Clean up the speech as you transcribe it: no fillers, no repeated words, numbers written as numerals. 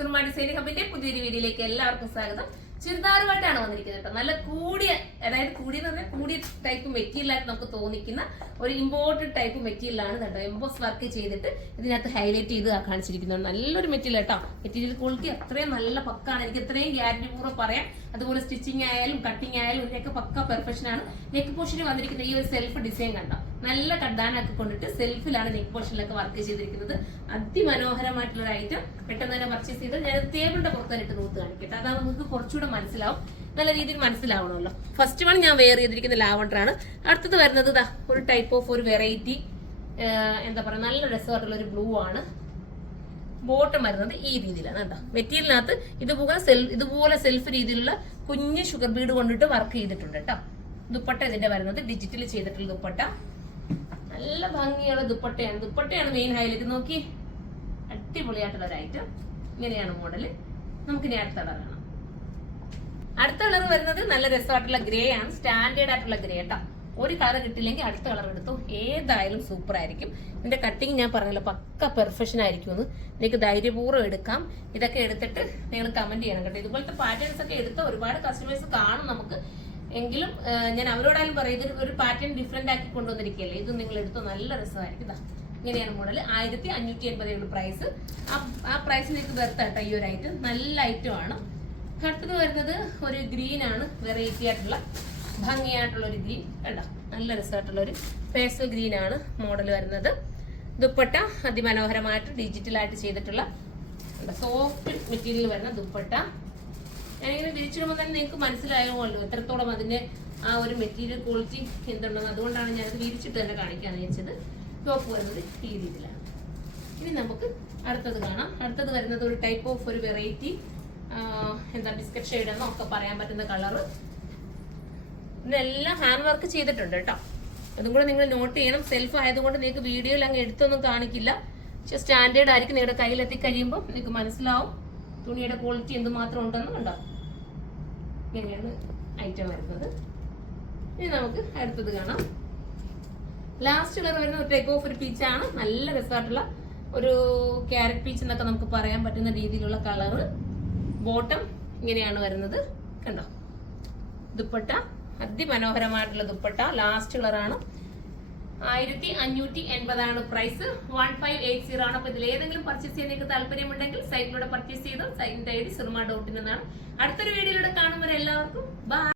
Soorma designing ഹബിന്റെ പുതിയൊരു വീഡിയോയിലേക്ക് എല്ലാവർക്കും സ്വാഗതം. ചുരിദാറുമായിട്ടാണ് വന്നിരിക്കുന്നത് കേട്ടോ. നല്ല കൂടിയ, അതായത് കൂടിയ ടൈപ്പ് മെറ്റീരിയലായിട്ട് നമുക്ക് തോന്നിക്കുന്ന ഒരു ഇമ്പോർട്ടഡ് ടൈപ്പ് മെറ്റീരിയലാണ് കേട്ടോ. എംബോസ് വർക്ക് ചെയ്തിട്ട് ഇതിനകത്ത് ഹൈലൈറ്റ് ചെയ്ത് കാണിച്ചിരിക്കുന്നത് നല്ലൊരു മെറ്റീരിയൽ കേട്ടോ. മെറ്റീരിയൽ ക്വാളിറ്റി അത്രയും നല്ല പക്കാണ്, എനിക്ക് അത്രയും ഗ്യാരണ്ടി പൂർവ്വം പറയാം. അതുപോലെ സ്റ്റിച്ചിങ് ആയാലും കട്ടിങ് ആയാലും ഇതിനൊക്കെ പക്ക പെർഫെക്ഷൻ ആണ്. നെക്ക് പോർഷനിൽ വന്നിരിക്കുന്ന ഈ ഒരു സെൽഫ് ഡിസൈൻ കണ്ടോ, നല്ല കഡാനൊക്കെ കൊണ്ടിട്ട് സെൽഫിലാണ് നെക്ക് പോർഷനിലൊക്കെ വർക്ക് ചെയ്തിരിക്കുന്നത്. അതിമനോഹരമായിട്ടുള്ള ഒരു ഐറ്റം. പെട്ടെന്ന് തന്നെ പർച്ചേസ് ചെയ്ത് ഞാൻ ടേബിളിന്റെ പുറത്ത് തന്നെ ഇട്ട് നൂത്ത് കാണിക്കട്ടെ, അതാ നിങ്ങൾക്ക് കുറച്ചുകൂടെ മനസ്സിലാവും, നല്ല രീതിയിൽ മനസ്സിലാവണമല്ലോ. ഫസ്റ്റ് വൺ ഞാൻ വെയർ ചെയ്തിരിക്കുന്ന ലാവണ്ടർ ആണ്. അടുത്തത് വരുന്നത് ഇതാ ഒരു ടൈപ്പ് ഓഫ് ഒരു വെറൈറ്റി, എന്താ പറയുക, നല്ല രസമായിട്ടുള്ള ഒരു ബ്ലൂ ആണ്. ബോട്ടം വരുന്നത് ഈ രീതിയിലാണ് കേട്ടോ. മെറ്റീരിയലിനകത്ത് ഇതുപോലെ സെൽഫ് രീതിയിലുള്ള കുഞ്ഞ് ഷുഗർ ബീഡ് കൊണ്ടിട്ട് വർക്ക് ചെയ്തിട്ടുണ്ട് കേട്ടോ. ദുപ്പട്ട ഇതിന്റെ വരുന്നത് ഡിജിറ്റൽ ചെയ്തിട്ടുള്ള ദുപ്പട്ട, നല്ല ഭംഗിയുള്ള ദുപ്പട്ടയാണ് മെയിൻ ഹൈലൈറ്റ്. നോക്കി, അടിപൊളിയായിട്ടുള്ള ഒരു ഐറ്റം. ഇങ്ങനെയാണ് മോഡല്. നമുക്കിനി അടുത്ത കളർ കാണാം. അടുത്ത കളർ വരുന്നത് നല്ല രസമായിട്ടുള്ള ഗ്രേ ആണ്, സ്റ്റാൻഡേർഡ് ആയിട്ടുള്ള ഗ്രേ കേട്ടോ. ഒരു കളർ കിട്ടില്ലെങ്കിൽ അടുത്ത കളർ എടുത്തു, ഏതായാലും സൂപ്പർ ആയിരിക്കും. ഇതിന്റെ കട്ടിങ് ഞാൻ പറഞ്ഞല്ലോ പക്ക പെർഫെക്ഷൻ ആയിരിക്കും എന്ന് നിങ്ങൾക്ക് ധൈര്യപൂർവ്വം എടുക്കാം. ഇതൊക്കെ എടുത്തിട്ട് നിങ്ങൾ കമന്റ് ചെയ്യണം കേട്ടോ. ഇതുപോലത്തെ പാറ്റേൺസ് ഒക്കെ എടുത്ത ഒരുപാട് കസ്റ്റമേഴ്സ് കാണും നമുക്ക്. എങ്കിലും ഞാൻ അവരോടായാലും പറയും, ഇത് ഒരു പാറ്റേൺ ഡിഫറെന്റ് ആക്കി കൊണ്ടുവന്നിരിക്കുകയല്ലേ, ഇത് നിങ്ങൾ എടുത്തോ, നല്ല രസമായിരിക്കും. ഇതാ ഇങ്ങനെയാണ് മോഡൽ. 1580 പ്രൈസ്. ആ പ്രൈസ് നിങ്ങൾക്ക് ബെർത്താട്ടോ ഈ ഒരു ഐറ്റം. നല്ല ഐറ്റം ആണ്. അടുത്തത് വരുന്നത് ഒരു ഗ്രീൻ ആണ്, വെറൈറ്റി ആയിട്ടുള്ള ഭംഗിയായിട്ടുള്ള ഒരു ഗ്രീൻ കണ്ടോ, നല്ല രസമായിട്ടുള്ള ഒരു പേസ്റ്റൽ ഗ്രീൻ ആണ് മോഡൽ വരുന്നത്. ദുപ്പട്ട അതിമനോഹരമായിട്ട് ഡിജിറ്റലായിട്ട് ചെയ്തിട്ടുള്ള സോഫ്റ്റ് മെറ്റീരിയൽ വരുന്ന ദുപ്പട്ട. ഞാനിങ്ങനെ വിരിച്ചിടുമ്പോൾ തന്നെ നിങ്ങൾക്ക് മനസ്സിലായതുകൊള്ളൂ എത്രത്തോളം അതിന്റെ ആ ഒരു മെറ്റീരിയൽ ക്വാളിറ്റി എന്തുണ്ടെന്ന്. അതുകൊണ്ടാണ് ഞാനത് വിരിച്ചിട്ട് തന്നെ കാണിക്കാന്ന് വെച്ചത്. ടോപ്പ് വരുന്നത് ഈ രീതിയിലാണ്. ഇനി നമുക്ക് അടുത്തത് കാണാം. അടുത്തത് വരുന്നത് ഒരു ടൈപ്പ് ഓഫ് ഒരു വെറൈറ്റി, എന്താ ബിസ്ക്കറ്റ് ഷെയ്ഡ് എന്നോ ഒക്കെ പറയാൻ പറ്റുന്ന കളറ്. ഇതെല്ലാം ഹാൻഡ് വർക്ക് ചെയ്തിട്ടുണ്ട് കേട്ടോ. അതും കൂടെ നിങ്ങൾ നോട്ട് ചെയ്യണം. സെൽഫ് ആയതുകൊണ്ട് നിങ്ങൾക്ക് വീഡിയോയിൽ അങ്ങ് എടുത്തൊന്നും കാണിക്കില്ല, പക്ഷെ സ്റ്റാൻഡേർഡ് ആയിരിക്കും. നിങ്ങളുടെ കയ്യിലെത്തി കഴിയുമ്പോൾ നിങ്ങൾക്ക് മനസ്സിലാവും തുണിയുടെ ക്വാളിറ്റി എന്തുമാത്രം ഉണ്ടെന്ന് കണ്ടോ. ഇങ്ങനെയാണ് ഐറ്റം വരുന്നത്. ഇനി നമുക്ക് അടുത്തത് കാണാം. ലാസ്റ്റ് കളർ വരുന്ന ഒരു ടൈപ്പ് ഓഫ് ഒരു പീച്ചാണ്, നല്ല രസമായിട്ടുള്ള ഒരു ക്യാരറ്റ് പീച്ച് എന്നൊക്കെ നമുക്ക് പറയാൻ പറ്റുന്ന രീതിയിലുള്ള കളറ്. ബോട്ടം ഇങ്ങനെയാണ് വരുന്നത് കണ്ടോ. ദുപ്പട്ട അതിമനോഹരമായിട്ടുള്ള ദുപ്പട്ട. ലാസ്റ്റ് കളറാണ്. 1580 പ്രൈസ്. 1580 ആണ്. അപ്പൊ ഇതിൽ ഏതെങ്കിലും പർച്ചേസ് ചെയ്യാൻ നിങ്ങൾക്ക് താല്പര്യമുണ്ടെങ്കിൽ സൈറ്റിലൂടെ പർച്ചേസ് ചെയ്തോ. സൈറ്റിന്റെ ഐഡി surma.in എന്നാണ്. അടുത്തൊരു വീഡിയോയിലൂടെ കാണുമ്പോൾ എല്ലാവർക്കും ബൈ.